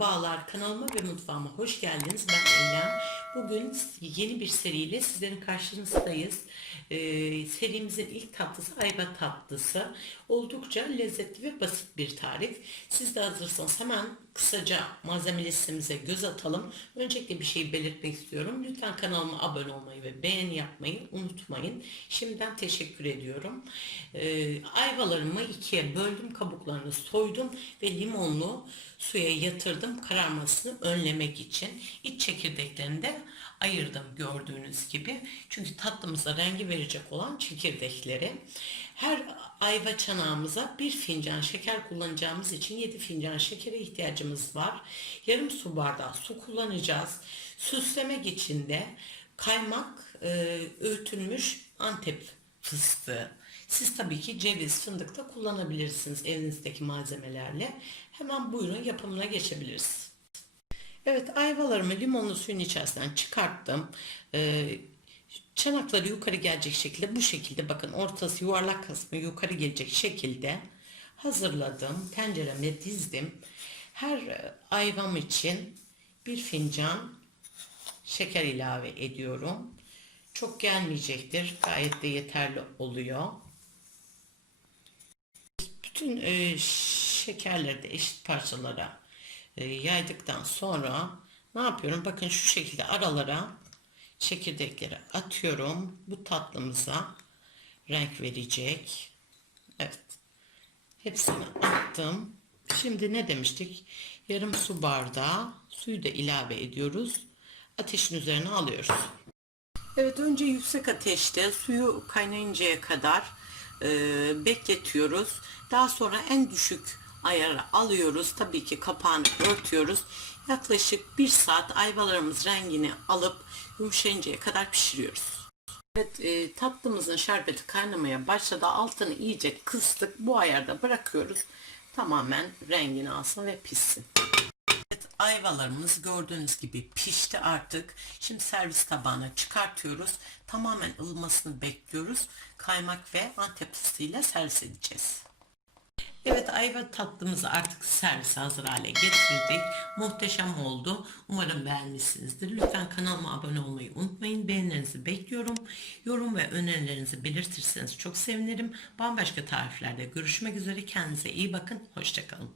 Merhabalar kanalıma ve mutfağıma hoş geldiniz. Ben Ela. Bugün yeni bir seriyle sizlerin karşınızdayız. Ee, serimizin ilk tatlısı ayva tatlısı. Oldukça lezzetli ve basit bir tarif. Siz de hazırsanız hemen kısaca malzeme listemize göz atalım. Öncelikle bir şey belirtmek istiyorum. Lütfen kanalıma abone olmayı ve beğeni yapmayı unutmayın. Şimdiden teşekkür ediyorum. Ee, ayvalarımı ikiye böldüm. Kabuklarını soydum ve limonlu suya yatırdım kararmasını önlemek için. İç çekirdeklerini de ayırdım gördüğünüz gibi. Çünkü tatlımıza rengi verecek olan çekirdekleri. Her ayva çanağımıza bir fincan şeker kullanacağımız için 7 fincan şekere ihtiyacımız var. Yarım su bardağı su kullanacağız. Süslemek için de kaymak e, öğütülmüş antep fıstığı. Siz tabii ki ceviz, fındık da kullanabilirsiniz evinizdeki malzemelerle. Hemen buyurun yapımına geçebiliriz. Evet ayvalarımı limonlu suyun içerisinden çıkarttım. Ee, çanakları yukarı gelecek şekilde bu şekilde bakın ortası yuvarlak kısmı yukarı gelecek şekilde hazırladım. Tencereme dizdim. Her e, ayvam için bir fincan şeker ilave ediyorum. Çok gelmeyecektir. Gayet de yeterli oluyor. Bütün e, şekerleri de eşit parçalara yaydıktan sonra ne yapıyorum? Bakın şu şekilde aralara çekirdekleri atıyorum. Bu tatlımıza renk verecek. Evet. Hepsini attım. Şimdi ne demiştik? Yarım su bardağı suyu da ilave ediyoruz. Ateşin üzerine alıyoruz. Evet önce yüksek ateşte suyu kaynayıncaya kadar e, bekletiyoruz. Daha sonra en düşük ayara alıyoruz. Tabii ki kapağını örtüyoruz. Yaklaşık bir saat ayvalarımız rengini alıp yumuşayıncaya kadar pişiriyoruz. Evet e, tatlımızın şerbeti kaynamaya başladı. Altını iyice kıstık. Bu ayarda bırakıyoruz. Tamamen rengini alsın ve pişsin. Evet, ayvalarımız gördüğünüz gibi pişti artık. Şimdi servis tabağına çıkartıyoruz. Tamamen ılımasını bekliyoruz. Kaymak ve antep fıstığıyla servis edeceğiz. Evet ayva tatlımızı artık servise hazır hale getirdik. Muhteşem oldu. Umarım beğenmişsinizdir. Lütfen kanalıma abone olmayı unutmayın. Beğenilerinizi bekliyorum. Yorum ve önerilerinizi belirtirseniz çok sevinirim. Bambaşka tariflerde görüşmek üzere. Kendinize iyi bakın. Hoşçakalın.